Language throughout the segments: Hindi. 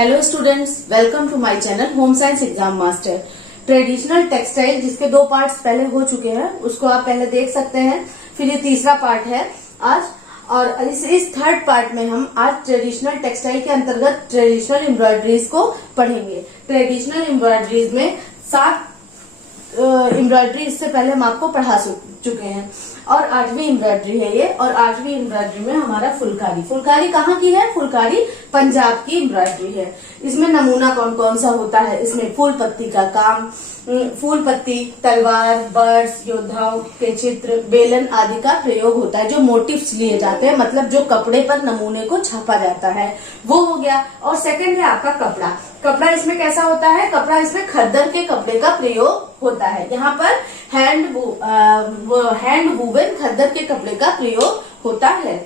Hello students, welcome to my channel Home Science Exam Master. Traditional textile जिसके 2 पार्ट्स पहले हो चुके हैं उसको आप पहले देख सकते हैं। फिर ये तीसरा पार्ट है आज, और इस थर्ड पार्ट में हम आज ट्रेडिशनल टेक्सटाइल के अंतर्गत ट्रेडिशनल एम्ब्रॉयडरीज को पढ़ेंगे। ट्रेडिशनल एम्ब्रॉयडरीज में 7 एम्ब्रॉयडरी इससे पहले हम आपको पढ़ा चुके हैं और 8वीं एम्ब्रॉयडरी है ये। और 8वीं एम्ब्रॉयडरी में हमारा फुलकारी। फुलकारी कहाँ की है? फुलकारी पंजाब की एम्ब्रॉयडरी है। इसमें नमूना कौन कौन सा होता है? इसमें फूल पत्ती का काम, फूल पत्ती, तलवार, बर्ड्स, योद्धाओं के चित्र, बेलन आदि का प्रयोग होता है। जो मोटिव्स लिए जाते हैं, मतलब जो कपड़े पर नमूने को छापा जाता है, वो हो गया। और सेकंड है आपका कपड़ा। कपड़ा इसमें कैसा होता है? कपड़ा इसमें खद्दर के कपड़े का प्रयोग होता है। यहाँ पर हैंड वूवन खद्दर के कपड़े का प्रयोग होता है।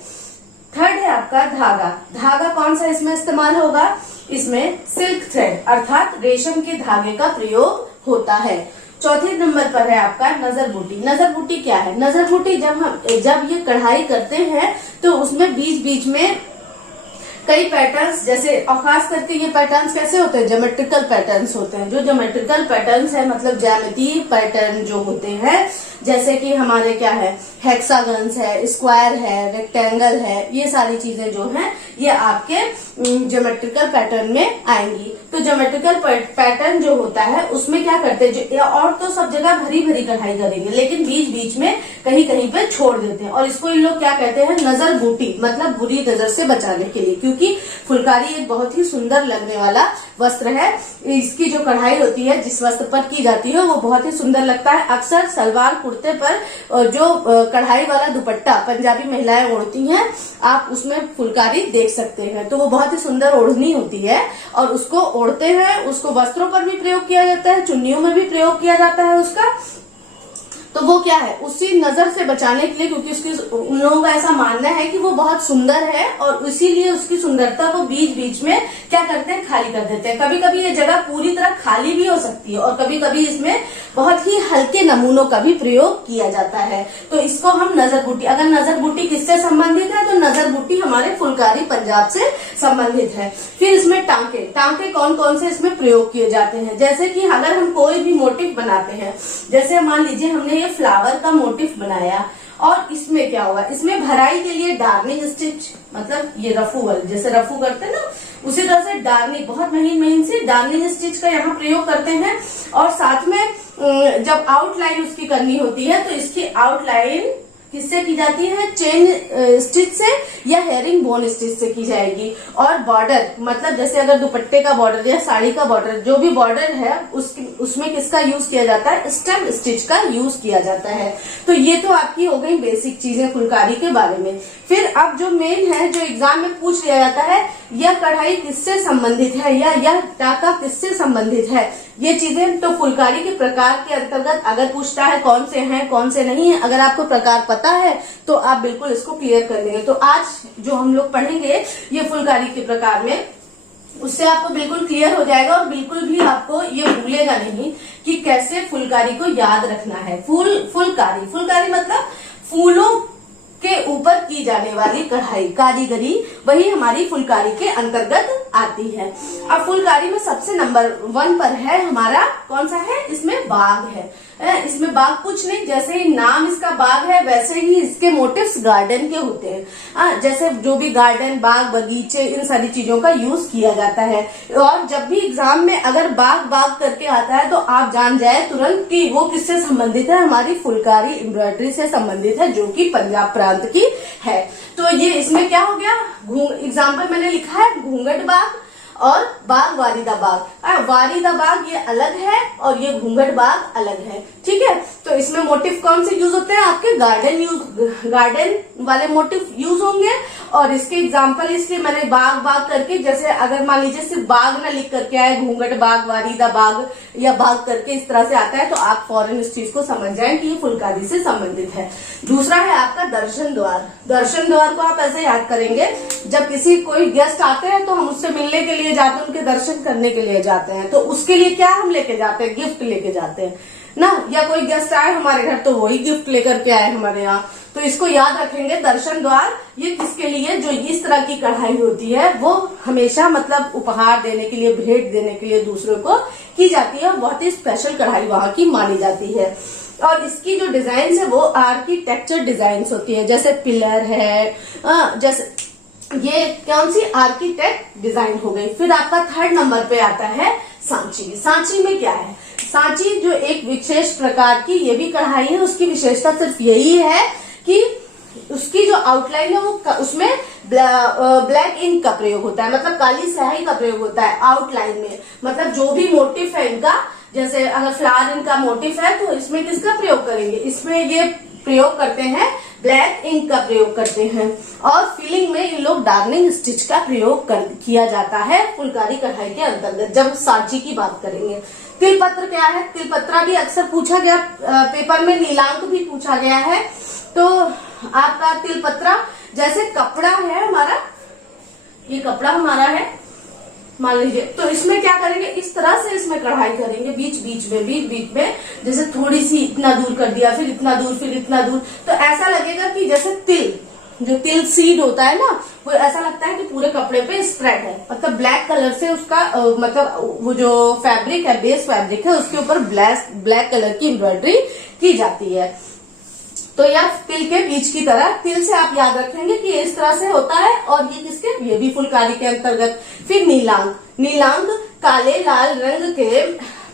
थर्ड है आपका धागा। धागा कौन सा इसमें इस्तेमाल होगा? इसमें सिल्क थ्रेड अर्थात रेशम के धागे का प्रयोग होता है। चौथे नंबर पर है आपका नजर बूटी। नजर बूटी क्या है? नजर बूटी जब ये कढ़ाई करते हैं तो उसमें बीच बीच में कई पैटर्न्स, जैसे और खास करके ये पैटर्न्स कैसे होते हैं? ज्योमेट्रिकल पैटर्न्स होते हैं। जो ज्योमेट्रिकल पैटर्न्स है मतलब ज्यामितीय पैटर्न जो होते हैं, जैसे कि हमारे क्या है, हेक्सागन्स है, स्क्वायर है, रेक्टेंगल है, ये सारी चीजें जो हैं ये आपके ज्योमेट्रिकल पैटर्न में आएंगी। तो ज्योमेट्रिकल पैटर्न जो होता है उसमें क्या करते हैं, और तो सब जगह भरी भरी कढ़ाई करेंगे लेकिन बीच बीच में कहीं कहीं पे छोड़ देते हैं, और इसको इन लोग क्या कहते हैं? नजर बूटी, मतलब बुरी नजर से बचाने के लिए। क्योंकि फुलकारी एक बहुत ही सुंदर लगने वाला वस्त्र है। इसकी जो कढ़ाई होती है जिस वस्त्र पर की जाती है वो बहुत ही सुंदर लगता है। अक्सर सलवार कुर्ते पर जो कढ़ाई वाला दुपट्टा पंजाबी महिलाएं ओढ़ती हैं, आप उसमें फुलकारी देख सकते हैं। तो वो बहुत ही सुंदर ओढ़नी होती है और उसको ओढ़ते हैं। उसको वस्त्रों पर भी प्रयोग किया जाता है, चुन्नियों में भी प्रयोग किया जाता है उसका। तो वो क्या है, उसी नजर से बचाने के लिए, क्योंकि उसकी उन लोगों का ऐसा मानना है कि वो बहुत सुंदर है और इसीलिए उसकी सुंदरता वो बीच बीच में क्या करते हैं, खाली कर देते हैं। कभी कभी ये जगह पूरी तरह खाली भी हो सकती है और कभी कभी इसमें बहुत ही हल्के नमूनों का भी प्रयोग किया जाता है। तो इसको हम नजर बूटी, अगर नजर बूटी किससे संबंधित है तो नजर बूटी हमारे फुलकारी पंजाब से संबंधित है। फिर इसमें टांके। टांके कौन कौन से इसमें प्रयोग किए जाते हैं? जैसे कि अगर हम कोई भी मोटिव बनाते हैं, जैसे मान लीजिए हमने फ्लावर का मोटिफ बनाया और इसमें क्या होगा, इसमें भराई के लिए डार्निंग स्टिच, मतलब ये रफू वाले, जैसे रफू करते हैं ना उसी तरह से डार्निंग, बहुत महीन महीन से डार्निंग स्टिच का यहाँ प्रयोग करते हैं। और साथ में जब आउटलाइन उसकी करनी होती है तो इसकी आउटलाइन किससे की जाती है? चेन स्टिच से या हेरिंग बोन स्टिच से की जाएगी। और बॉर्डर, मतलब जैसे अगर दुपट्टे का बॉर्डर या साड़ी का बॉर्डर, जो भी बॉर्डर है उसमें किसका यूज किया जाता है? स्टेम स्टिच का यूज किया जाता है। तो ये तो आपकी हो गई बेसिक चीजें फुलकारी के बारे में। फिर अब जो मेन है, जो एग्जाम में पूछ लिया जाता है, यह कढ़ाई किससे संबंधित है या यह टाका किससे संबंधित है, ये चीजें तो फुलकारी के प्रकार के अंतर्गत अगर पूछता है कौन से हैं कौन से नहीं है, अगर आपको प्रकार पता है तो आप बिल्कुल इसको क्लियर कर लेंगे। तो आज जो हम लोग पढ़ेंगे ये फुलकारी के प्रकार में, उससे आपको बिल्कुल क्लियर हो जाएगा और बिल्कुल भी आपको ये भूलेगा नहीं कि कैसे फुलकारी को याद रखना है। फुलकारी, फुलकारी मतलब फूलों के ऊपर की जाने वाली कढ़ाई, कारीगरी, वही हमारी फुलकारी के अंतर्गत आती है। अब फुलकारी में सबसे नंबर 1 पर है हमारा कौन सा है? इसमें बाग है। इसमें बाग कुछ नहीं, जैसे ही नाम इसका बाग है वैसे ही इसके मोटिव्स गार्डन के होते हैं। जैसे जो भी गार्डन, बाग, बगीचे, इन सारी चीजों का यूज किया जाता है। और जब भी एग्जाम में अगर बाग बाग करके आता है तो आप जान जाए तुरंत कि वो किससे संबंधित है? हमारी फुलकारी एम्ब्रॉयडरी से संबंधित है, जो कि पंजाब प्रांत की है। तो ये इसमें क्या हो गया, एग्जाम्पल मैंने लिखा है घूंघट बाग और बाग वारीदा बाग। वारीदा बाग ये अलग है और ये घूंघट बाग अलग है, ठीक है। तो इसमें मोटिव कौन से यूज होते हैं? आपके गार्डन वाले मोटिव यूज होंगे। और इसके एग्जाम्पल इसलिए मैंने बाग बाग करके, जैसे अगर मान लीजिए सिर्फ बाग ना लिख करके आए, घूंघट बाग, वारीदा बाग या बाग करके इस तरह से आता है, तो आप फौरन इस चीज को समझ जाएं कि ये फुलकारी से संबंधित है। दूसरा है आपका दर्शन द्वार। दर्शन द्वार को आप ऐसे याद करेंगे, जब कोई गेस्ट आते हैं तो हम उससे मिलने के लिए जाते हैं, उनके दर्शन करने के लिए जाते हैं, तो उसके लिए क्या हम लेके जाते हैं? गिफ्ट लेके जाते हैं। ना, या कोई गेस्ट आए हमारे घर तो वही गिफ्ट लेकर के आए हमारे यहाँ, तो इसको याद रखेंगे। दर्शन द्वार ये किसके लिए, जो इस तरह की कढ़ाई होती है वो हमेशा मतलब उपहार देने के लिए, भेंट देने के लिए दूसरों को की जाती है, और बहुत ही स्पेशल कढ़ाई वहां की मानी जाती है। और इसकी जो डिजाइन है वो आर्किटेक्चर डिजाइन होती है, जैसे पिलर है, जैसे ये कौन सी आर्किटेक्ट डिजाइन हो गई। फिर आपका थर्ड नंबर पे आता है सांची। सांची में क्या है, सांची जो एक विशेष प्रकार की ये भी कढ़ाई है, उसकी विशेषता सिर्फ यही है कि उसकी जो आउटलाइन है वो उसमें ब्लैक इंक का प्रयोग होता है, मतलब काली स्याही का प्रयोग होता है आउटलाइन में। मतलब जो भी मोटिव है इनका, जैसे अगर फ्लावर इनका मोटिव है तो इसमें किसका प्रयोग करेंगे, इसमें ये प्रयोग करते हैं ब्लैक इंक का प्रयोग करते हैं। और फिलिंग में इन लोग डार्निंग स्टिच का प्रयोग किया जाता है फुलकारी कढ़ाई के अंतर्गत, जब सांची की बात करेंगे। तिलपत्र क्या है, तिलपत्रा भी अक्सर पूछा गया पेपर में, नीलांक भी पूछा गया है। तो आपका तिलपत्रा जैसे कपड़ा है हमारा, ये कपड़ा हमारा है मान लीजिए, तो इसमें क्या करेंगे, इस तरह से इसमें कढ़ाई करेंगे, बीच बीच में जैसे थोड़ी सी इतना दूर कर दिया, फिर इतना दूर, फिर इतना दूर, तो ऐसा लगेगा कि जैसे तिल, जो तिल सीड होता है ना, वो ऐसा लगता है कि पूरे कपड़े पे स्प्रेड है। मतलब ब्लैक कलर से उसका मतलब वो जो फैब्रिक है, बेस फैब्रिक है, उसके ऊपर ब्लैक कलर की एम्ब्रॉयडरी की जाती है। तो यह तिल के बीज की तरह, तिल से आप याद रखेंगे कि इस तरह से होता है, और ये किसके, ये भी फुलकारी के अंतर्गत। फिर नीलांग, नीलांग काले लाल रंग के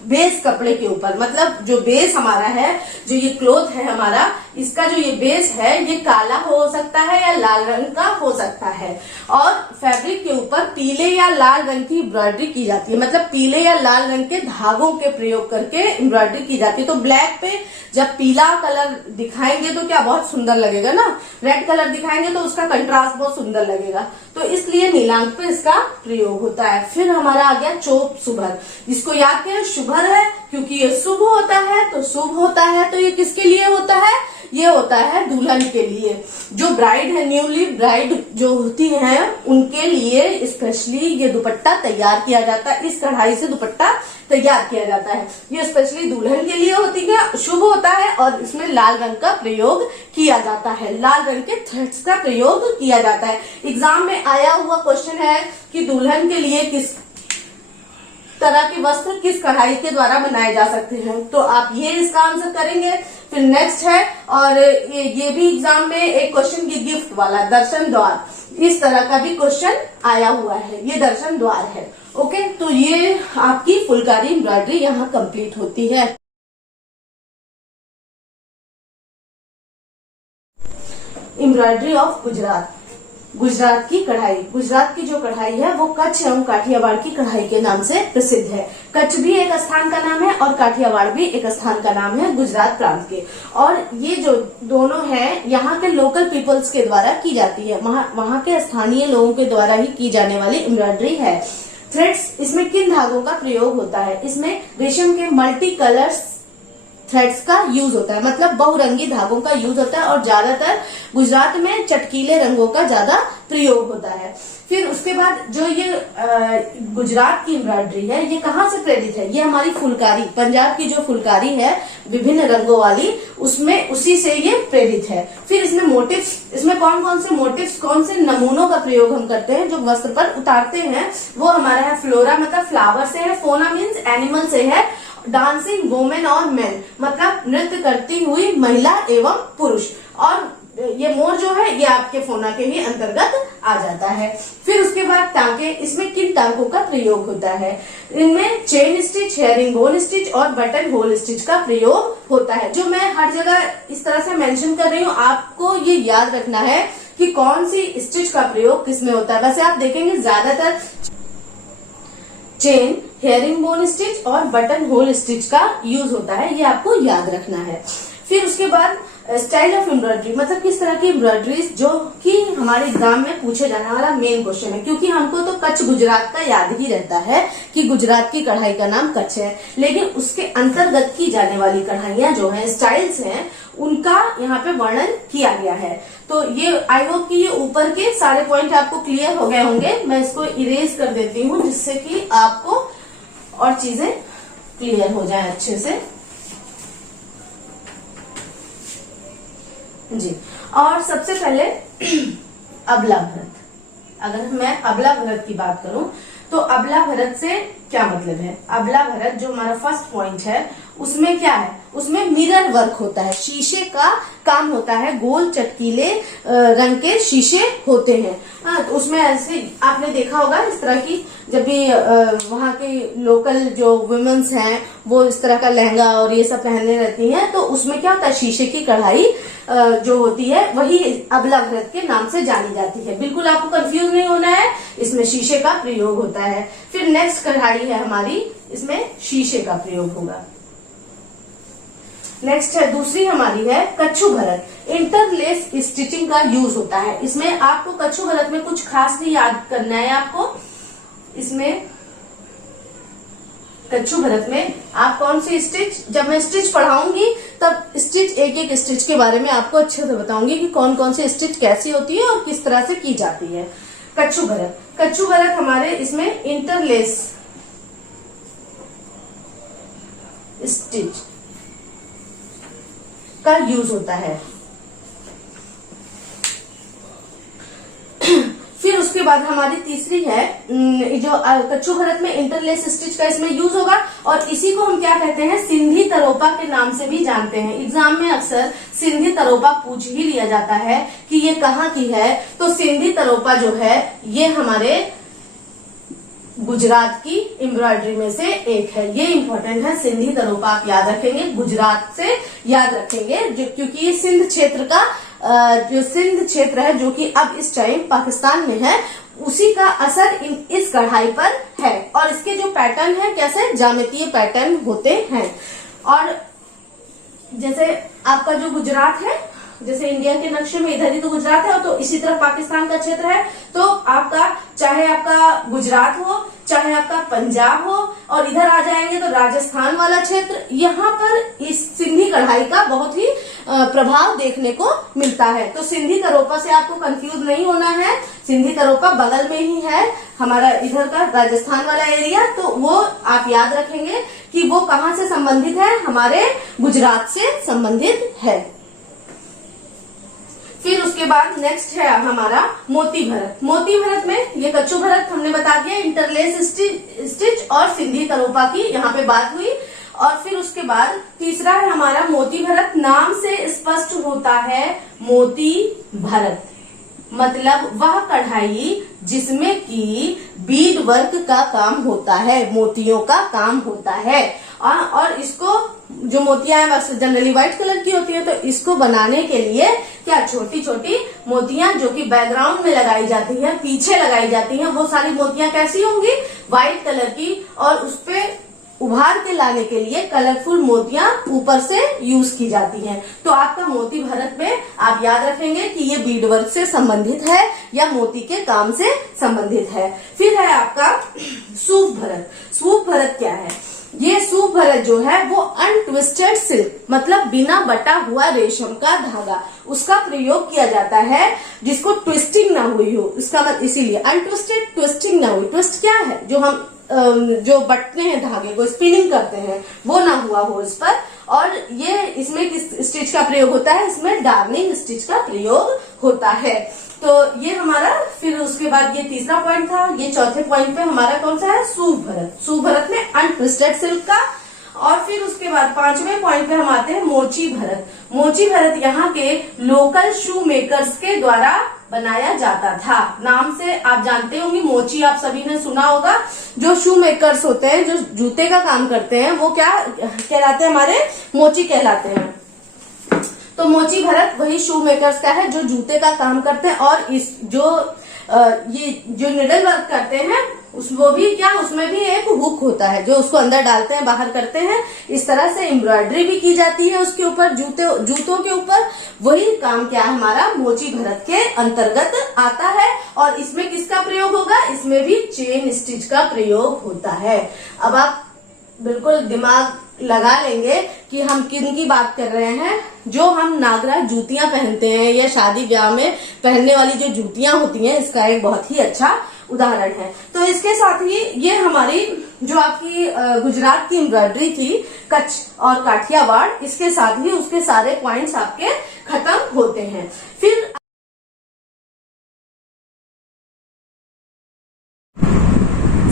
बेस कपड़े के ऊपर, मतलब जो बेस हमारा है, जो ये क्लोथ है हमारा, इसका जो ये बेस है ये काला हो सकता है या लाल रंग का हो सकता है, और फैब्रिक के ऊपर पीले या लाल रंग की एम्ब्रॉयडरी की जाती है, मतलब पीले या लाल रंग के धागों के प्रयोग करके एम्ब्रॉयडरी की जाती है। तो ब्लैक पे जब पीला कलर दिखाएंगे तो क्या बहुत सुंदर लगेगा ना, रेड कलर दिखाएंगे तो उसका कंट्रास्ट बहुत सुंदर लगेगा, तो इसलिए नीलांक पे इसका प्रयोग होता है। फिर हमारा आ गया चोप सुभर, जिसको याद करें शुभर है क्योंकि ये शुभ होता है, तो शुभ होता है तो ये किसके लिए होता है, ये होता है दुल्हन के लिए। जो ब्राइड है, न्यूली ब्राइड जो होती है, उनके लिए स्पेशली ये दुपट्टा तैयार किया जाता है, इस कढ़ाई से दुपट्टा तैयार किया जाता है। ये स्पेशली दुल्हन के लिए होती है, शुभ होता है, और इसमें लाल रंग का प्रयोग किया जाता है, लाल रंग के थ्रेड्स का प्रयोग किया जाता है। एग्जाम में आया हुआ क्वेश्चन है कि दुल्हन के लिए किस तरह के वस्त्र किस कढ़ाई के द्वारा बनाए जा सकते हैं, तो आप ये इसका आंसर करेंगे। फिर नेक्स्ट है, और ये भी एग्जाम में एक क्वेश्चन की गिफ्ट वाला, दर्शन द्वार, इस तरह का भी क्वेश्चन आया हुआ है, ये दर्शन द्वार है। ओके, तो ये आपकी फुलकारी एम्ब्रॉयडरी यहाँ कंप्लीट होती है। एम्ब्रॉयडरी ऑफ गुजरात, गुजरात की कढ़ाई। गुजरात की जो कढ़ाई है वो कच्छ एवं काठियावाड़ की कढ़ाई के नाम से प्रसिद्ध है। कच्छ भी एक स्थान का नाम है और काठियावाड़ भी एक स्थान का नाम है गुजरात प्रांत के। और ये जो दोनों है यहाँ के लोकल पीपल्स के द्वारा की जाती है, वहाँ के स्थानीय लोगों के द्वारा ही की जाने वाली एम्ब्रॉयडरी है। थ्रेड्स, इसमें किन धागों का प्रयोग होता है, इसमें रेशम के मल्टी कलर्स थ्रेड्स का यूज होता है, मतलब बहुरंगी धागों का यूज होता है, और ज्यादातर गुजरात में चटकीले रंगों का ज्यादा प्रयोग होता है। फिर उसके बाद जो ये गुजरात की एम्ब्रॉयडरी है, ये कहाँ से प्रेरित है, ये हमारी फुलकारी, पंजाब की जो फुलकारी है विभिन्न रंगों वाली, उसमें उसी से ये प्रेरित है। फिर इसमें मोटिव्स, इसमें कौन कौन से मोटिव्स, कौन से नमूनों का प्रयोग हम करते हैं जो वस्त्र पर उतारते हैं, वो हमारा है फ्लोरा मतलब फ्लावर से है, फोना मीन्स एनिमल से है, डांसिंग वुमेन और मेन मतलब नृत्य करती हुई महिला एवं पुरुष, और ये मोर जो है ये आपके फोना के ही अंतर्गत आ जाता है। फिर उसके बाद टांके, इसमें किन टांकों का प्रयोग होता है, इनमें chain stitch, hearing bone stitch और बटन होल स्टिच का प्रयोग होता है। जो मैं हर जगह इस तरह से मेंशन कर रही हूँ, आपको ये याद रखना है कि कौन सी स्टिच का प्रयोग किसमें होता है। वैसे आप देखेंगे ज्यादातर चेन, हेयरिंग बोन स्टिच और बटन होल स्टिच का यूज होता है, ये आपको याद रखना है। फिर उसके बाद स्टाइल ऑफ एम्ब्रॉयडरी, मतलब किस तरह की एम्ब्रॉयडरीज, जो कि हमारे एग्जाम में पूछे जाने वाला मेन क्वेश्चन है, क्योंकि हमको तो कच्छ गुजरात का याद ही रहता है कि गुजरात की कढ़ाई का नाम कच्छ है, लेकिन उसके अंतर्गत की जाने वाली कढ़ाइयां जो है, स्टाइल्स हैं, उनका यहाँ पे वर्णन किया गया है। तो ये आई होप कि ये ऊपर के सारे पॉइंट आपको क्लियर हो गए होंगे। मैं इसको इरेज कर देती हूँ जिससे कि आपको और चीजें क्लियर हो जाए अच्छे से। जी। और सबसे पहले अबला भरत, अगर मैं अबला भरत की बात करूं तो अबला भरत से क्या मतलब है। अबला भरत जो हमारा फर्स्ट पॉइंट है उसमें क्या है, उसमें मिरर वर्क होता है, शीशे का काम होता है, गोल चटकीले रंग के शीशे होते हैं। हाँ, तो उसमें ऐसे आपने देखा होगा इस तरह की, जब भी वहाँ के लोकल जो वुमेन्स हैं वो इस तरह का लहंगा और ये सब पहनने रहती हैं, तो उसमें क्या होता है, शीशे की कढ़ाई जो होती है वही अबला भरत के नाम से जानी जाती है। बिल्कुल आपको कंफ्यूज नहीं होना है, इसमें शीशे का प्रयोग होता है। फिर नेक्स्ट कढ़ाई है हमारी, इसमें शीशे का प्रयोग होगा। नेक्स्ट है दूसरी हमारी है कच्छू भरत, इंटरलेस स्टिचिंग का यूज होता है। इसमें आपको कच्छू भरत में कुछ खास नहीं याद करना है आपको। इसमें कच्छू भरत में आप कौन सी स्टिच, जब मैं स्टिच पढ़ाऊंगी तब स्टिच एक एक स्टिच के बारे में आपको अच्छे से बताऊंगी कि कौन कौन सी स्टिच कैसी होती है और किस तरह से की जाती है। कच्छू भरत, कच्छू भरत हमारे इसमें इंटरलेस स्टिच का यूज होता है। फिर उसके बाद हमारी तीसरी है जो कच्छू भरत में इंटरलेस स्टिच का इसमें यूज होगा, और इसी को हम क्या कहते हैं, सिंधी तरोपा के नाम से भी जानते हैं। एग्जाम में अक्सर सिंधी तरोपा पूछ ही लिया जाता है कि ये कहाँ की है। तो सिंधी तरोपा जो है ये हमारे गुजरात की एम्ब्रॉयडरी में से एक है। ये इंपॉर्टेंट है, सिंधी तरोपा आप याद रखेंगे, गुजरात से याद रखेंगे, जो क्योंकि ये सिंध क्षेत्र का जो सिंध क्षेत्र है जो कि अब इस टाइम पाकिस्तान में है, उसी का असर इस कढ़ाई पर है। और इसके जो पैटर्न है कैसे ज्यामितीय पैटर्न होते हैं। और जैसे आपका जो गुजरात है, जैसे इंडिया के नक्शे में इधर ही तो गुजरात है, तो इसी तरह पाकिस्तान का क्षेत्र है। तो आपका चाहे आपका गुजरात हो, चाहे आपका पंजाब हो, और इधर आ जाएंगे तो राजस्थान वाला क्षेत्र, यहाँ पर इस सिंधी कढ़ाई का बहुत ही प्रभाव देखने को मिलता है। तो सिंधी तरोपा से आपको कंफ्यूज नहीं होना है, सिंधी तरोपा बगल में ही है हमारा इधर का राजस्थान वाला एरिया, तो वो आप याद रखेंगे कि वो कहाँ से संबंधित है, हमारे गुजरात से संबंधित है। फिर उसके बाद नेक्स्ट है हमारा मोती भरत। मोती भरत में ये कच्छू भरत हमने बता दिया, इंटरलेस स्टिच और सिंधी तरोपा की यहाँ पे बात हुई। और फिर उसके बाद तीसरा है हमारा मोती भरत, नाम से स्पष्ट होता है मोती भरत, मतलब वह कढ़ाई जिसमें कि बीड वर्क का काम होता है, मोतियों का काम होता है। और इसको जो मोतियां हैं जनरली व्हाइट कलर की होती है, तो इसको बनाने के लिए क्या छोटी छोटी मोतियां जो कि बैकग्राउंड में लगाई जाती है, पीछे लगाई जाती हैं, वो सारी मोतियां कैसी होंगी, व्हाइट कलर की, और उसपे उभार के लाने के लिए कलरफुल मोतियां ऊपर से यूज की जाती हैं। तो आपका मोती भरत में आप याद रखेंगे कि ये बीड वर्क से संबंधित है या मोती के काम से संबंधित है। फिर है आपका सूफ भरत। सूफ भरत क्या है, ये सूफ भरत जो है वो अनट्विस्टेड सिल्क, मतलब बिना बटा हुआ रेशम का धागा, उसका प्रयोग किया जाता है जिसको ट्विस्टिंग ना हुई हो, इसका मतलब इसीलिए अनट्विस्टेड, ट्विस्टिंग ना हुई। ट्विस्ट क्या है, जो हम जो बटते हैं धागे को, स्पिनिंग करते हैं, वो ना हुआ हो इस पर। और ये इसमें किस स्टिच का प्रयोग होता है, इसमें डार्निंग स्टिच का प्रयोग होता है। तो ये हमारा, फिर उसके बाद ये तीसरा पॉइंट था। ये चौथे पॉइंट पे हमारा कौन सा है, सूफ भरत। सूफ भरत में अनट्विस्टेड सिल्क का। और फिर उसके बाद पांचवें पॉइंट पे हम आते हैं मोची भरत। मोची भरत यहाँ के लोकल शू मेकर्स के द्वारा बनाया जाता था। नाम से आप जानते होंगे, मोची आप सभी ने सुना होगा। जो शू मेकर्स होते हैं, जो जूते का काम करते हैं, वो क्या कहलाते हैं, हमारे मोची कहलाते हैं। तो मोची भरत वही शू मेकर्स का है जो जूते का काम करते हैं। और इस ये जो निडल वर्क करते हैं वो भी क्या, उसमें भी एक हुक होता है जो उसको अंदर डालते हैं, बाहर करते हैं। इस तरह से एम्ब्रॉयडरी भी की जाती है उसके ऊपर, जूतों के ऊपर। वही काम क्या है, हमारा मोची भरत के अंतर्गत आता है। और इसमें किसका प्रयोग होगा, इसमें भी चेन स्टिच का प्रयोग होता है। अब आप बिल्कुल दिमाग लगा लेंगे कि हम किन की बात कर रहे हैं। जो हम नागरा जूतियां पहनते हैं या शादी ब्याह में पहनने वाली जो जूतियां होती हैं, इसका एक बहुत ही अच्छा उदाहरण है। तो इसके साथ ही ये हमारी जो आपकी गुजरात की एम्ब्रॉयडरी थी, कच्छ और काठियावाड़, इसके साथ ही उसके सारे पॉइंट्स आपके खत्म होते हैं। फिर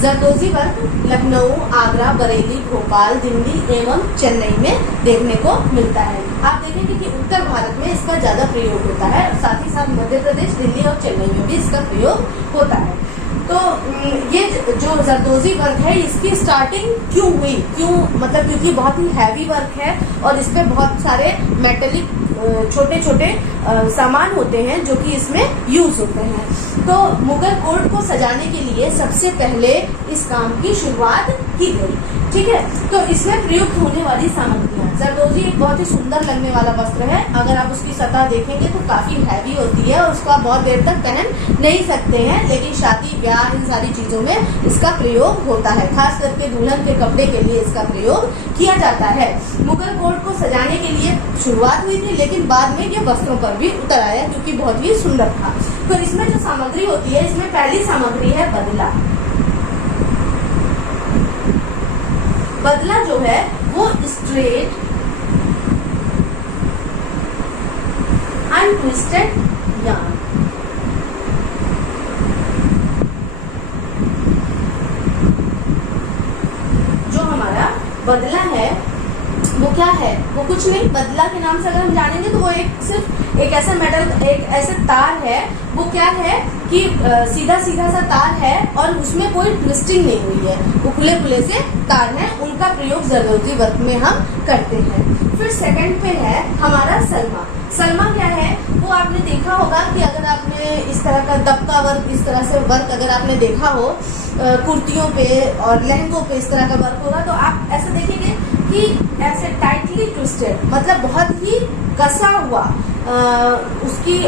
जरदोजी वर्क लखनऊ, आगरा, बरेली, भोपाल, दिल्ली एवं चेन्नई में देखने को मिलता है। आप देखेंगे कि उत्तर भारत में इसका ज्यादा प्रयोग होता है, साथ ही साथ मध्य प्रदेश, दिल्ली और चेन्नई में भी इसका प्रयोग होता है। तो ये जो जरदोजी वर्क है, इसकी स्टार्टिंग क्यों हुई, मतलब क्योंकि बहुत ही हैवी वर्क है और इस पे बहुत सारे मेटेलिक छोटे छोटे सामान होते हैं जो कि इसमें यूज होते हैं। तो मुगल कोर्ट को सजाने के लिए सबसे पहले इस काम की शुरुआत की गई। ठीक है, तो इसमें प्रयुक्त होने वाली सामग्रियां, जरदोजी एक बहुत ही सुंदर लगने वाला वस्त्र है। अगर आप उसकी सतह देखेंगे तो काफी हैवी होती है और उसको आप बहुत देर तक पहन नहीं सकते हैं, लेकिन शादी ब्याह इन सारी चीजों में इसका प्रयोग होता है। खास करके दुल्हन के कपड़े के लिए इसका प्रयोग किया जाता है। मुगल कोर्ट को सजाने के लिए शुरुआत हुई थी, लेकिन बाद में ये वस्त्रों पर भी उतर आया क्योंकि बहुत ही सुंदर था। तो इसमें जो सामग्री होती है, इसमें पहली सामग्री है बदला। बदला जो है वो स्ट्रेट अनट्विस्टेड यार्न, जो हमारा बदला है वो क्या है, वो कुछ नहीं, बदला के नाम से अगर हम जानेंगे तो वो सिर्फ एक ऐसा मेटल, एक ऐसे तार है। वो क्या है कि सीधा सीधा सा तार है और उसमें कोई ट्विस्टिंग नहीं हुई है, वो खुले खुले से तार हैं। उनका प्रयोग जरदोजी वर्क में हम करते हैं। फिर सेकंड पे है हमारा सलमा। सलमा क्या है, वो आपने देखा होगा कि अगर आपने इस तरह का दबका वर्क, इस तरह से वर्क अगर आपने देखा हो कुर्तियों पे और लहंगों पे, इस तरह का वर्क होगा तो आप ऐसे देखेंगे कि ऐसे टाइटली ट्विस्टेड, मतलब बहुत ही कसा हुआ, उसकी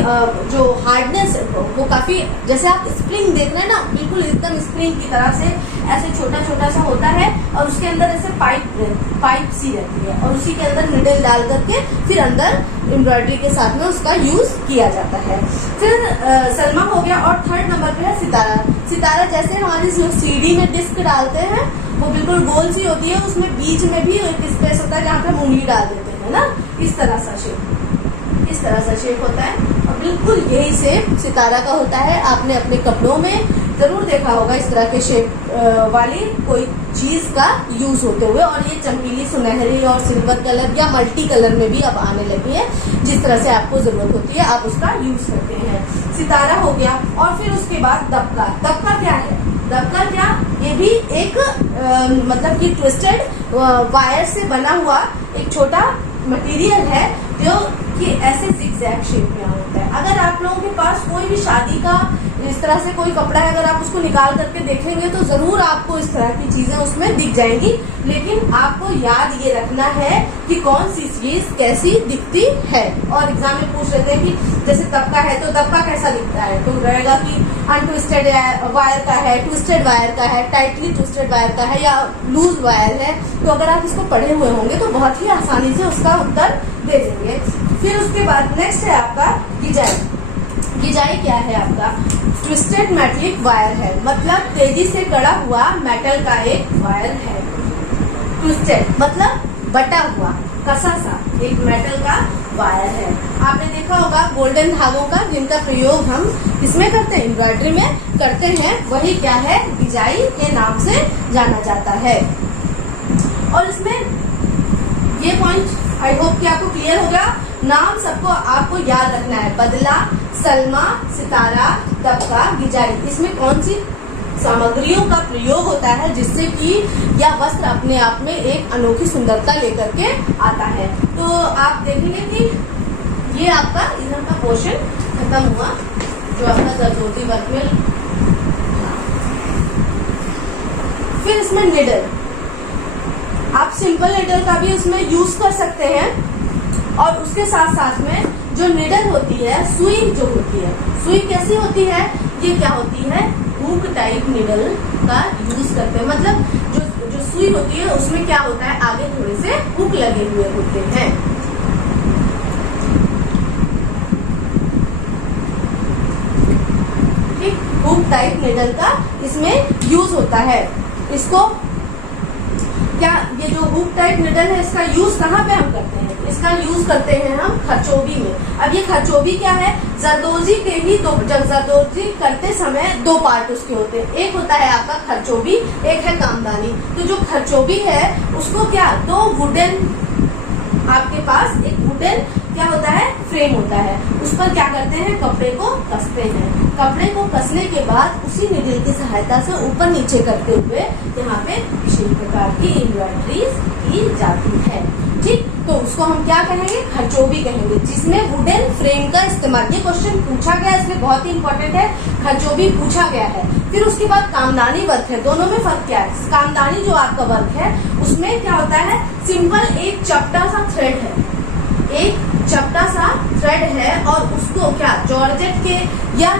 जो हार्डनेस है वो काफी, जैसे आप स्प्रिंग देख रहे हैं ना, बिल्कुल एकदम स्प्रिंग की तरह से ऐसे छोटा छोटा सा होता है और उसके अंदर ऐसे पाइप सी रहती है और उसी के अंदर निडल डाल करके फिर अंदर एम्ब्रॉयडरी के साथ में उसका यूज किया जाता है। फिर सलमा हो गया। और थर्ड नंबर पे है सितारा। सितारा जैसे हमारी सीढ़ी में डिस्क डालते हैं, वो बिल्कुल गोल सी होती है, उसमें बीच में भी एक स्पेस होता है जहाँ पे हम उंगली डाल देते हैं ना, इस तरह सा शेप होता है और बिल्कुल यही शेप सितारा का होता है। आपने अपने कपड़ों में जरूर देखा होगा इस तरह के शेप वाली कोई चीज का यूज होते हुए, और ये चमकीली सुनहरी और सिल्वर कलर या मल्टी कलर में भी अब आने लगी है। जिस तरह से आपको जरूरत होती है आप उसका यूज करते हैं। सितारा हो गया। और फिर उसके बाद दबका। दबका क्या है, दबका क्या, ये भी एक मतलब कि ट्विस्टेड वायर से बना हुआ एक छोटा मटेरियल है जो कि ऐसे जिगजैग शेप में होता है। अगर आप लोगों के पास कोई भी शादी का इस तरह से कोई कपड़ा है, अगर आप उसको निकाल करके देखेंगे तो जरूर आपको इस तरह की चीजें उसमें दिख जाएंगी, लेकिन आपको याद ये रखना है कि कौन सी चीज कैसी दिखती है। और एग्जाम में पूछ रहे थे कि जैसे दबका है तो दबका कैसा दिखता है, तो रहेगा कि अनट्विस्टेड वायर का है, ट्विस्टेड वायर का है, टाइटली ट्विस्टेड वायर का है या लूज वायर है। तो अगर आप इसको पढ़े हुए होंगे तो बहुत ही आसानी से उसका उत्तर दे देंगे। फिर उसके बाद नेक्स्ट है आपका गिजाई। गिजाई क्या है आपका, ट्विस्टेड मेटलिक वायर है, मतलब तेजी से कड़ा हुआ मेटल का एक वायर है। ट्विस्टेड मतलब बटा हुआ, कसा सा एक मेटल का वायर है। आपने देखा होगा गोल्डन धागों का, जिनका प्रयोग हम इसमें करते हैं, एम्ब्रॉयडरी में करते हैं, वही क्या है, गिजाई के नाम से जाना जाता है। और इसमें ये पॉइंट आई होप कि आपको क्लियर हो गया। नाम सबको आपको याद रखना है, बदला, सलमा, सितारा, दबका, गिजाई। इसमें कौन सी सामग्रियों का प्रयोग होता है जिससे कि यह वस्त्र अपने आप में एक अनोखी सुंदरता लेकर के आता है। तो आप देखेंगे कि ये आपका इधर का पोर्शन खत्म हुआ जो आपका जरदोजी वर्क में। फिर इसमें निडल, आप सिंपल निडल का भी उसमें यूज कर सकते हैं। और उसके साथ साथ में जो निडल होती है, सुई जो होती है, सुई कैसी होती है, ये क्या होती है, हुक टाइप निडल का यूज करते हैं। मतलब जो सुई होती है उसमें क्या होता है, आगे थोड़े से हुक लगे हुए होते हैं। ठीक, हुक टाइप निडल का इसमें यूज होता है। इसको क्या ये जो हुक टाइप निडल है इसका यूज कहाँ पे हम करते हैं? इसका यूज करते हैं हम खरचोबी में। अब ये खरचोबी क्या है? जरदोजी के ही दो, जब जरदोजी करते समय दो पार्ट उसके होते हैं, एक होता है आपका खरचोबी, एक है कामदानी। तो जो खरचोबी है उसको क्या, दो वुडन, आपके पास एक वुडन क्या होता है, फ्रेम होता है, उस पर क्या करते हैं, कपड़े को कसते हैं। कपड़े को कसने के बाद उसी निडल की सहायता से ऊपर नीचे करते हुए यहाँ पे विभिन्न प्रकार की एम्ब्रॉयडरीज की जाती है। ठीक, तो उसको हम क्या कहेंगे, खरचोबी कहेंगे, जिसमें वुडन फ्रेम का इस्तेमाल। ये क्वेश्चन पूछा गया इसलिए बहुत ही इंपॉर्टेंट है, खरचोबी पूछा गया है। फिर उसके बाद कामदानी वर्क है। दोनों में फर्क क्या है? कामदानी जो आपका वर्क है उसमें क्या होता है, सिंपल एक चपटा सा थ्रेड है, एक चपटा सा थ्रेड है, और उसको क्या जॉर्जेट के या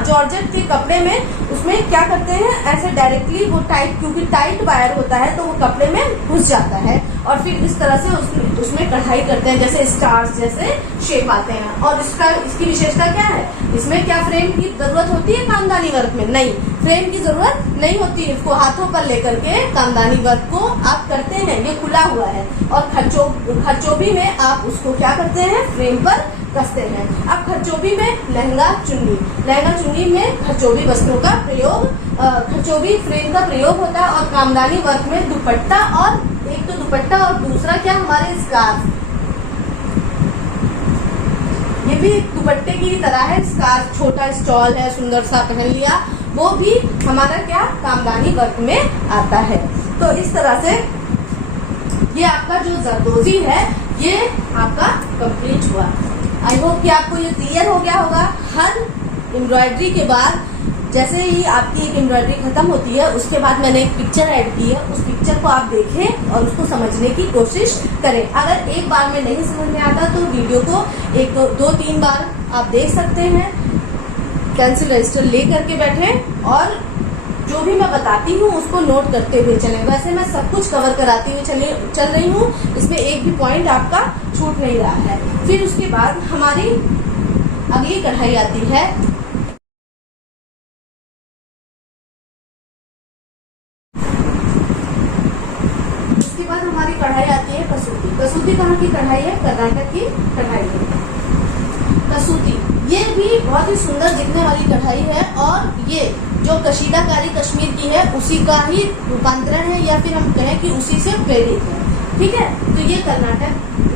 जॉर्जेट के कपड़े में उसमें क्या करते हैं, ऐसे डायरेक्टली वो टाइट, क्योंकि टाइट वायर होता है तो वो कपड़े में घुस जाता है, और फिर इस तरह से उसमें कढ़ाई करते हैं, जैसे स्टार्स जैसे शेप आते हैं। और इसकी विशेषता क्या है, इसमें क्या फ्रेम की जरूरत होती है कामदानी वर्क में? नहीं, फ्रेम की जरूरत नहीं होती। इसको हाथों पर लेकर के कामदानी वर्क को आप करते हैं, ये खुला हुआ है। और खरचोबी में आप उसको क्या करते हैं, फ्रेम पर कसते हैं। अब खरचोबी में लहंगा चुन्नी में खरचोबी वस्त्रों का प्रयोग, खरचोबी फ्रेम का प्रयोग होता है। और कामदानी वर्क में दुपट्टा, और एक तो दुपट्टा और दूसरा क्या, हमारे स्कार्फ, ये भी दुपट्टे की तरह है। स्कार्फ छोटा स्टॉल है, सुंदर सा पहन लिया, वो भी हमारा क्या, कामदानी वर्क में आता है। तो इस तरह से ये आपका जो जरदोजी है ये आपका कंप्लीट हुआ। आई होप कि आपको ये क्लियर हो गया होगा। हर एम्ब्रॉयडरी के बाद जैसे ही आपकी एक एम्ब्रॉयडरी खत्म होती है उसके बाद मैंने एक पिक्चर ऐड की है, उस पिक्चर को आप देखें और उसको समझने की कोशिश करें। अगर एक बार में नहीं समझ में आता तो वीडियो को एक दो तीन बार आप देख सकते हैं, पेंसिल रजिस्टर ले करके बैठें और जो भी मैं बताती हूँ उसको नोट करते हुए चलें। वैसे मैं सब कुछ कवर कराती हुए चल रही हूँ, इसमें एक भी पॉइंट आपका छूट नहीं रहा है। फिर उसके बाद हमारी अगली कढ़ाई आती है, उसके बाद हमारी कढ़ाई आती है कसूती। कसूती कहाँ की कढ़ाई है? कर्नाटक की कढ़ाई है कसूती। ये भी बहुत ही सुंदर दिखने वाली कढ़ाई है, और ये जो कशीदाकारी कश्मीर की है उसी का ही रूपांतरण है, या फिर हम कहें कि उसी से प्रेरित है। ठीक है, तो ये कर्नाटक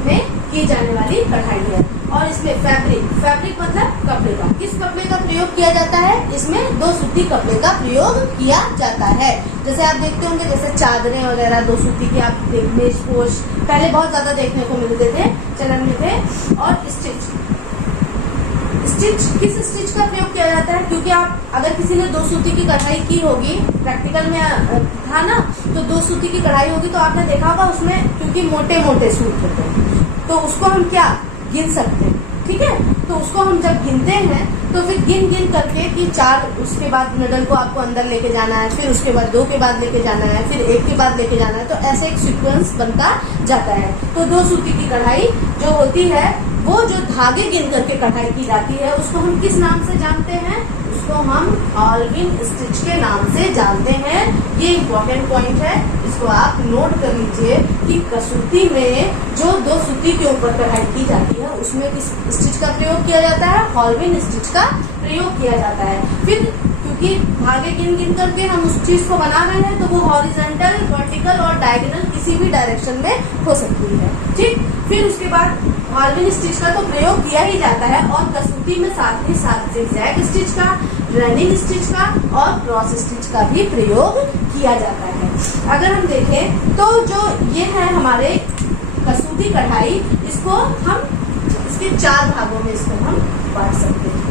में की जाने वाली कढ़ाई है। और इसमें फैब्रिक मतलब कपड़े का, किस कपड़े का प्रयोग किया जाता है? इसमें दो सूती कपड़े का प्रयोग किया जाता है। जैसे आप देखते होंगे, जैसे चादरें वगैरह दो सूती की आप मेज पोश पहले बहुत ज्यादा देखने को मिलते थे, चलन में थे। और किस स्टिच का प्रयोग किया जाता है? क्योंकि आप अगर किसी ने दो सूती की कढ़ाई की होगी, प्रैक्टिकल में था ना, तो दो सूती की कढ़ाई होगी तो आपने देखा होगा उसमें, क्योंकि मोटे मोटे सूत होते हैं तो उसको हम क्या गिन सकते हैं। ठीक है, तो उसको हम जब गिनते हैं तो फिर गिन करके कि 4, उसके बाद निडल को आपको अंदर लेके जाना है, फिर उसके बाद 2 के बाद लेके जाना है, फिर 1 के बाद लेके जाना है, तो ऐसे एक सीक्वेंस बनता जाता है। तो दो सूती की कढ़ाई जो होती है वो जो धागे गिन करके कढ़ाई की जाती है उसको हम किस नाम से जानते हैं? उसको हम हॉल्विन स्टिच के नाम से जानते हैं। ये इम्पोर्टेंट पॉइंट है, इसको आप नोट कर लीजिए कि कसूती में जो दो सूती के ऊपर कढ़ाई की जाती है उसमें किस स्टिच का प्रयोग किया जाता है? हॉल्विन स्टिच का प्रयोग किया जाता है। फिर क्योंकि धागे गिन करके हम उस चीज को बना रहे हैं तो वो हॉरिजॉन्टल, वर्टिकल और डायगोनल किसी भी डायरेक्शन में हो सकती है। ठीक, फिर उसके बाद हॉल्विन स्टिच का तो प्रयोग किया ही जाता है, और कसूती में साथ ही साथ ज़िगज़ैग स्टिच का, रनिंग स्टिच का और क्रॉस स्टिच का भी प्रयोग किया जाता है। अगर हम देखें तो जो ये है हमारे कसूती कढ़ाई, इसको हम इसके 4 भागों में इसको हम बांट सकते हैं।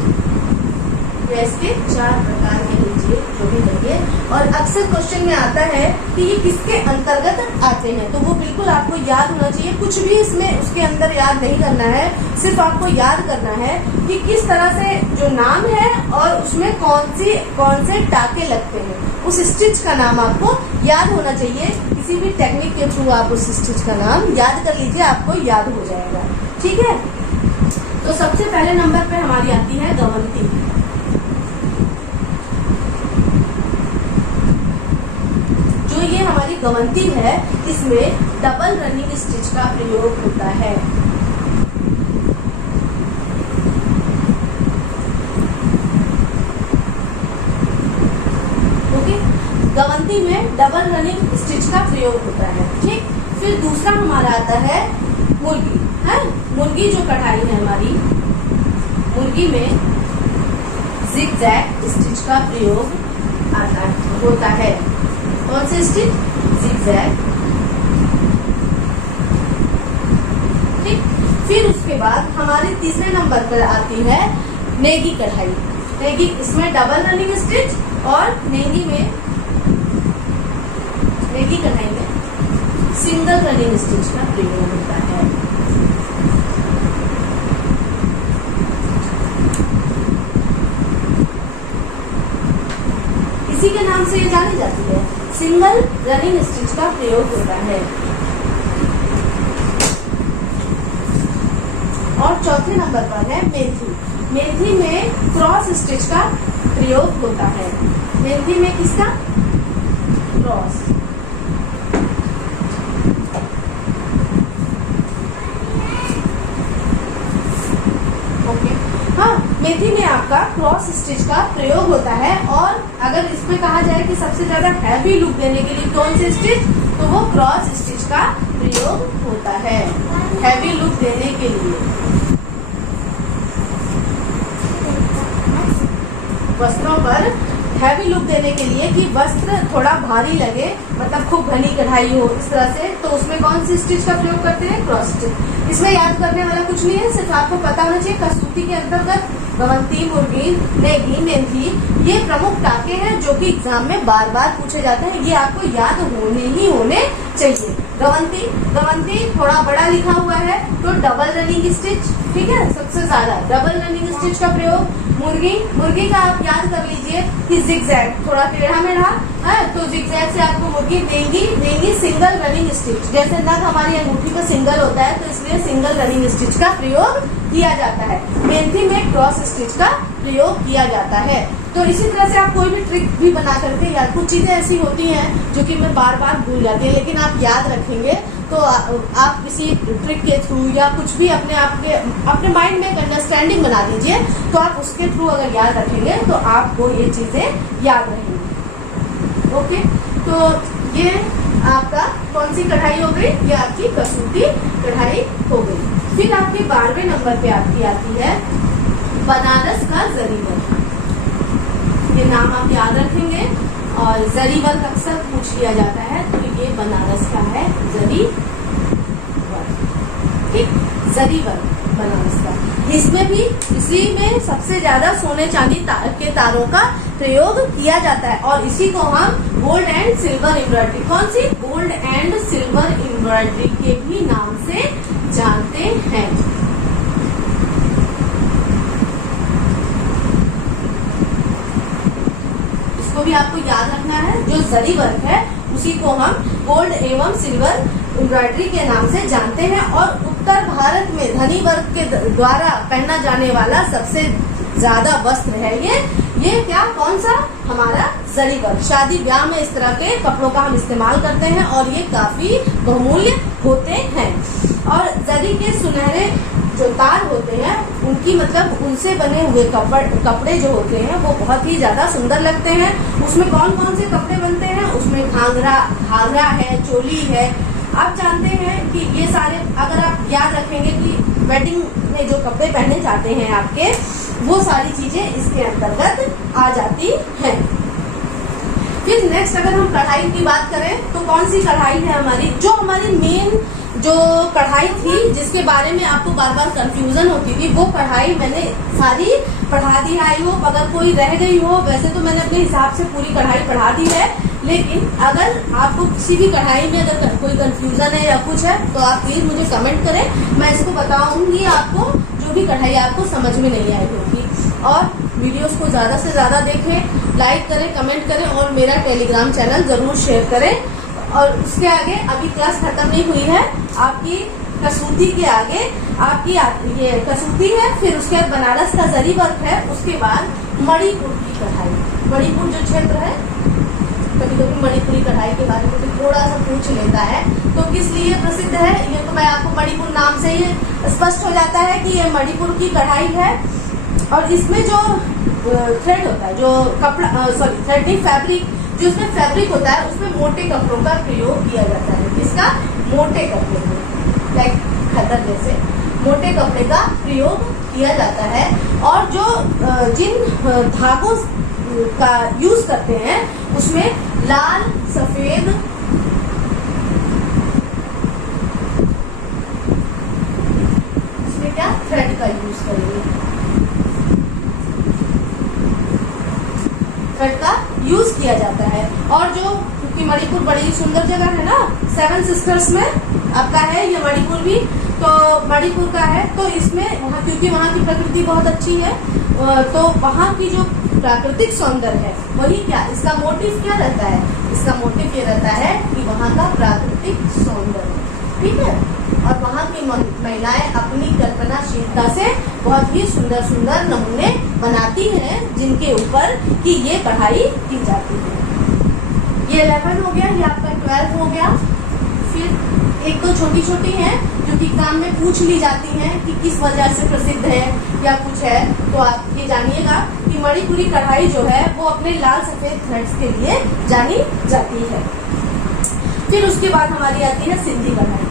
इसके 4 प्रकार के लीजिए जो भी लगे। और अक्सर क्वेश्चन में आता है कि ये किसके अंतर्गत आते हैं, तो वो बिल्कुल आपको याद होना चाहिए। कुछ भी इसमें उसके अंदर याद नहीं करना है, सिर्फ आपको याद करना है कि किस तरह से जो नाम है और उसमें कौन से टाके लगते हैं, उस स्टिच का नाम आपको याद होना चाहिए। किसी भी टेक्निक के थ्रू आप उस स्टिच का नाम याद कर लीजिए, आपको याद हो जाएगा। ठीक है, तो सबसे पहले नंबर पे हमारी आती है गवंती। गवंती है इसमें डबल रनिंग स्टिच का प्रयोग होता है। ओके, गवंती में डबल रनिंग स्टिच का प्रयोग होता है। ठीक, फिर दूसरा हमारा आता है मुर्गी है। मुर्गी जो कढ़ाई है हमारी, मुर्गी में जिगजैग स्टिच का प्रयोग होता है। कौन से स्टिच? जिगजैग। ठीक, फिर उसके बाद हमारे तीसरे नंबर पर आती है नेगी कढ़ाई। नेगी, इसमें डबल रनिंग स्टिच और नेगी कढ़ाई में सिंगल रनिंग स्टिच का प्रयोग होता है। इसी के नाम से ये जानी जाती है, सिंगल रनिंग स्टिच का प्रयोग होता है। और चौथे नंबर पर है मेथी। मेथी में क्रॉस स्टिच का प्रयोग होता है। मेथी में किसका? क्रॉस। ओके, हाँ, मेथी में आपका क्रॉस स्टिच का प्रयोग होता है। और अगर इसमें कहा जाए कि सबसे ज्यादा हैवी लुक देने के लिए कौन से स्टिच, तो वो क्रॉस स्टिच का प्रयोग होता है हैवी लुक देने के लिए। वस्त्रों पर हैवी लुक देने के लिए कि वस्त्र थोड़ा भारी लगे, मतलब खूब घनी कढ़ाई हो इस तरह से, तो उसमें कौन सी स्टिच का प्रयोग करते हैं? Cross stitch. इसमें याद करने वाला कुछ नहीं है, सिर्फ आपको पता होना चाहिए कसूती के अंतर्गत गवंती, मुर्गी, नेगी, मेथी, ये प्रमुख टाके हैं जो कि एग्जाम में बार बार पूछे जाते हैं। ये आपको याद होने चाहिए। गवंती थोड़ा बड़ा लिखा हुआ है तो डबल रनिंग स्टिच, ठीक है, सबसे ज्यादा डबल रनिंग स्टिच का प्रयोग। मुर्गी का आप याद कर लीजिए कि जिगजैग थोड़ा टेढ़ा में रहा है, तो जिगजैग से आपको मुर्गी देंगी सिंगल रनिंग स्टिच। जैसे नग हमारी अंगूठी का सिंगल होता है, तो इसलिए सिंगल रनिंग स्टिच का प्रयोग किया जाता है। मेथी में क्रॉस स्टिच का प्रयोग किया जाता है। तो इसी तरह से आप कोई भी ट्रिक भी बना करके, या कुछ चीजें ऐसी होती हैं जो कि मैं बार बार भूल जाती है, लेकिन आप याद रखेंगे तो आप किसी ट्रिक के थ्रू या कुछ भी अपने माइंड में एक अंडरस्टैंडिंग बना लीजिए, तो आप उसके थ्रू अगर याद रखेंगे तो आपको ये चीजें याद रहेंगी। ओके, तो ये आपका कौन सी कढ़ाई हो गई? ये आपकी कसूती कढ़ाई हो गई। फिर आपके 12वें नंबर पे आपकी आती है बनारस का जरी वर्क। ये नाम आप याद रखेंगे, और जरी वर्क अक्सर पूछ लिया जाता है, तो ये बनारस का है जरी वर्क। ठीक, जरी वर्क बनारस का। इसी में सबसे ज्यादा सोने चांदी के तारों का प्रयोग किया जाता है, और इसी को हम गोल्ड एंड सिल्वर एम्ब्रॉयडरी, कौन सी? गोल्ड एंड सिल्वर एम्ब्रॉयडरी के भी नाम से जानते हैं। इसको भी आपको याद रखना है। जो जरी वर्क है उसी को हम गोल्ड एवं सिल्वर एम्ब्रॉयडरी के नाम से जानते हैं, और उत्तर भारत में धनी वर्ग के द्वारा पहना जाने वाला सबसे ज्यादा वस्त्र है ये क्या? कौन सा? हमारा जरी वर्क। शादी ब्याह में इस तरह के कपड़ों का हम इस्तेमाल करते हैं, और ये काफी बहुमूल्य होते हैं। और जरी के सुनहरे जो तार होते हैं, उनकी मतलब उनसे बने हुए कपड़े जो होते हैं वो बहुत ही ज्यादा सुंदर लगते हैं। उसमें कौन कौन से कपड़े बनते हैं? उसमें घाघरा है, चोली है। आप जानते हैं कि ये सारे, अगर आप याद रखेंगे कि वेडिंग में जो कपड़े पहने जाते हैं आपके, वो सारी चीजें इसके अंतर्गत आ जाती हैं। फिर नेक्स्ट अगर हम कढ़ाई की बात करें तो कौन सी कढ़ाई है हमारी? जो हमारी मेन जो कढ़ाई थी जिसके बारे में आपको बार बार कंफ्यूजन होती थी, वो कढ़ाई मैंने सारी पढ़ा दी। आई हो, अगर कोई रह गई हो, वैसे तो मैंने अपने हिसाब से पूरी कढ़ाई पढ़ा दी है, लेकिन अगर आपको किसी भी कढ़ाई में अगर कोई कंफ्यूजन है या कुछ है तो आप प्लीज मुझे कमेंट करें, मैं इसको बताऊंगी आपको, जो भी कढ़ाई आपको समझ में नहीं आई होगी। और वीडियोस को ज्यादा से ज्यादा देखें, लाइक करें, कमेंट करें, और मेरा टेलीग्राम चैनल जरूर शेयर करें। और उसके आगे अभी क्लास खत्म नहीं हुई है, आपकी कसूती के आगे आपकी ये कसूती है, फिर उसके बाद बनारस का जरी वर्क है, उसके बाद मणिपुर की कढ़ाई। मणिपुर जो क्षेत्र है कभी कभी मणिपुरी कढ़ाई के बारे में भी थोड़ा सा पूछ लेता है। तो किस लिए प्रसिद्ध है, ये तो मैं आपको मणिपुर नाम से ही स्पष्ट हो जाता है कि ये मणिपुर की कढ़ाई है। और इसमें जो थ्रेड होता है, जो कपड़ा थ्रेड नहीं, फैब्रिक, जो इसमें फैब्रिक होता है उसमें मोटे कपड़ों का प्रयोग किया जाता है। किसका? मोटे कपड़े को, लाइक खद्दर जैसे मोटे कपड़े का प्रयोग किया जाता है। और जो जिन धागों का यूज करते हैं उसमें लाल, सफेद, इसमें क्या थ्रेड का यूज करेंगे, थ्रेड का यूज किया जाता है। और जो, क्योंकि मणिपुर बड़ी सुंदर जगह है ना, 7 सिस्टर्स में आपका है ये मणिपुर भी, तो मणिपुर का है, तो इसमें वहाँ, क्योंकि वहाँ की प्रकृति बहुत अच्छी है, तो वहाँ की जो प्राकृतिक सौंदर्य है वही क्या, इसका मोटिव क्या रहता है, इसका मोटिव ये रहता है कि वहाँ का प्राकृतिक सौंदर्य, ठीक है। और वहाँ की महिलाएं अपनी कल्पनाशीलता से बहुत ही सुंदर सुंदर नमूने बनाती हैं, जिनके ऊपर कि ये कढ़ाई की जाती है। ये 11 हो गया, ये आपका 12 हो गया। फिर एक दो छोटी छोटी हैं जो कि एग्जाम में पूछ ली जाती हैं कि किस वजह से प्रसिद्ध है या कुछ है, तो आप ये जानिएगा कि मणिपुरी कढ़ाई जो है वो अपने लाल सफेद थ्रेड्स के लिए जानी जाती है। फिर उसके बाद हमारी आती है सिंधी कढ़ाई।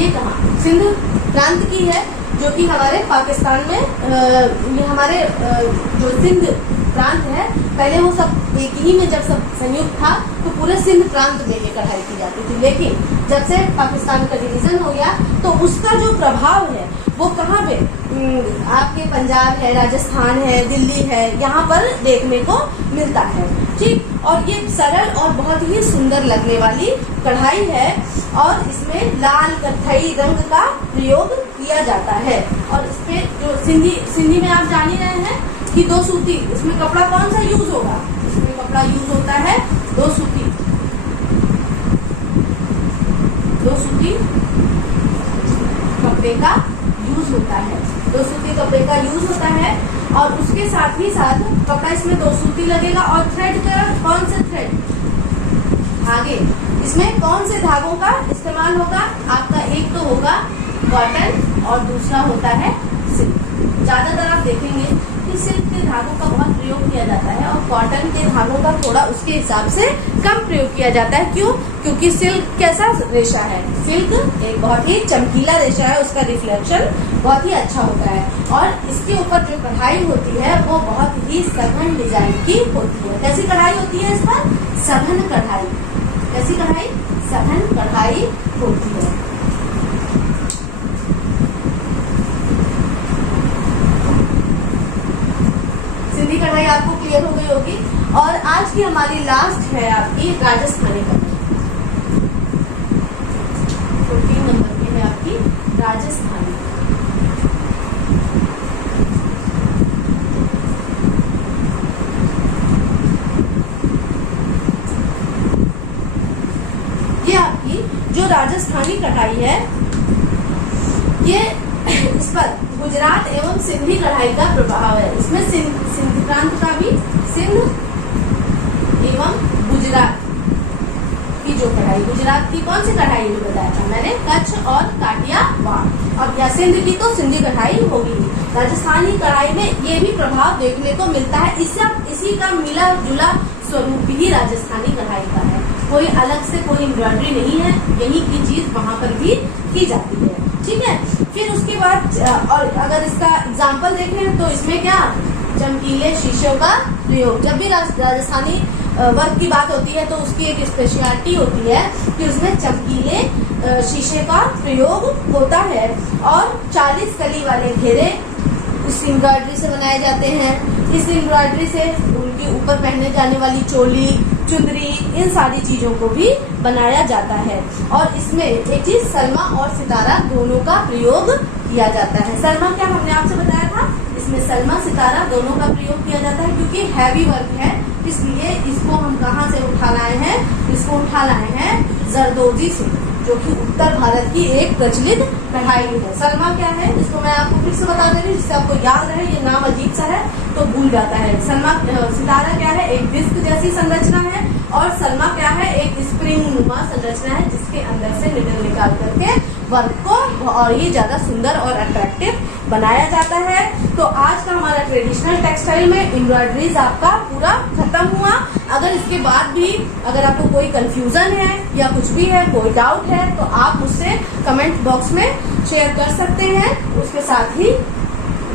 ये कहाँ? सिंध प्रांत की है, जो कि हमारे पाकिस्तान में, ये हमारे जो सिंध प्रांत है, पहले वो सब एक ही में जब सब संयुक्त था तो पूरे सिंध प्रांत में ये कढ़ाई की जाती थी। लेकिन जब से पाकिस्तान का डिवीजन हो गया तो उसका जो प्रभाव है वो कहाँ पे, आपके पंजाब है, राजस्थान है, दिल्ली है, यहाँ पर देखने को मिलता है, ठीक। और ये सरल और बहुत ही सुंदर लगने वाली कढ़ाई है और इसमें लाल कत्थई रंग का प्रयोग किया जाता है। और इसमें जो सिंधी में आप जान ही रहे हैं कि 2 सूती, इसमें कपड़ा कौन सा यूज होगा, इसमें कपड़ा यूज होता है 2 सूती, 2 सूती कपड़े का यूज होता है, 2 सूती कपड़े का यूज होता है। और उसके साथ ही साथ कपड़ा इसमें 2 सूती लगेगा। और थ्रेड का कौन से थ्रेड, धागे, इसमें कौन से धागों का इस्तेमाल होगा, आपका एक तो होगा कॉटन और दूसरा होता है सिल्क। ज्यादातर आप देखेंगे कि सिल्क के धागों का बहुत प्रयोग किया जाता है और कॉटन के धागों का थोड़ा उसके हिसाब से कम प्रयोग किया जाता है। क्यों? क्योंकि सिल्क कैसा रेशा है, सिल्क एक बहुत ही चमकीला रेशा है, उसका रिफ्लेक्शन बहुत ही अच्छा होता है। और इसके ऊपर जो कढ़ाई होती है वो बहुत ही सघन डिजाइन की होती है। कैसी कढ़ाई होती है इस पर? सघन कढ़ाई। कैसी कढ़ाई? सघन कढ़ाई होती है। सिंधी कढ़ाई आपको क्लियर हो गई होगी। और आज की हमारी लास्ट है आपकी राजस्थानी कढ़ाई। 14 नंबर की है आपकी राजस्थानी। ये आपकी जो राजस्थानी कढ़ाई है, ये इस पर गुजरात एवं सिंधी कढ़ाई का प्रभाव है। इसमें सिंध प्रांत का भी, सिंध एवं गुजरात की जो कढ़ाई, गुजरात की कौन सी कढ़ाई भी बताया था मैंने, कच्छ और काठियावाड़। अब या सिंध की तो सिंधी कढ़ाई होगी। राजस्थानी कढ़ाई में ये भी प्रभाव देखने को मिलता है। इसी का मिला जुला स्वरूप ही राजस्थानी कढ़ाई का है। कोई अलग से कोई एम्ब्रॉयडरी नहीं है, यही की चीज वहां पर भी की जाती है, ठीक है। फिर उसके बाद और अगर इसका एग्जाम्पल देखें तो इसमें क्या, चमकीले शीशों का प्रयोग। जब भी राजस्थानी वर्क की बात होती है तो उसकी एक स्पेशलिटी होती है कि उसमें चमकीले शीशे का प्रयोग होता है। और 40 कली वाले घेरे इस एम्ब्रॉयडरी से बनाए जाते हैं। इस एम्ब्रॉयडरी से उनके ऊपर पहनने जाने वाली चोली, चुंदरी, इन सारी चीजों को भी बनाया जाता है। और इसमें एक चीज सलमा और सितारा दोनों का प्रयोग किया जाता है। सलमा क्या हमने आपसे बताया था, इसमें सलमा सितारा दोनों का प्रयोग किया जाता है क्योंकि हैवी वर्क है, इसलिए इसको हम कहाँ से उठा लाए हैं, इसको उठा लाए हैं जरदोजी से। जो कि उत्तर भारत की एक प्रचलित कढ़ाई है। सलमा क्या है, इसको मैं आपको फिर से बता दे रही हूँ जिससे आपको याद रहे, ये नाम अजीब सा है तो भूल जाता है। सलमा सितारा क्या है, एक डिस्क जैसी संरचना है, और सलमा क्या है, एक स्प्रिंग नुमा संरचना है जिसके अंदर से निडल निकाल करके वर्क को और ये ज्यादा सुंदर और अट्रैक्टिव बनाया जाता है। तो आज का हमारा ट्रेडिशनल टेक्सटाइल में एम्ब्रॉयडरीज आपका पूरा खत्म हुआ। अगर इसके बाद भी अगर आपको कोई कंफ्यूजन है या कुछ भी है, कोई डाउट है, तो आप मुझसे कमेंट बॉक्स में शेयर कर सकते हैं। उसके साथ ही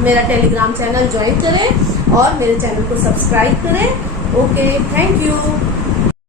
मेरा टेलीग्राम चैनल ज्वाइन करें और मेरे चैनल को सब्सक्राइब करें। Okay, thank you.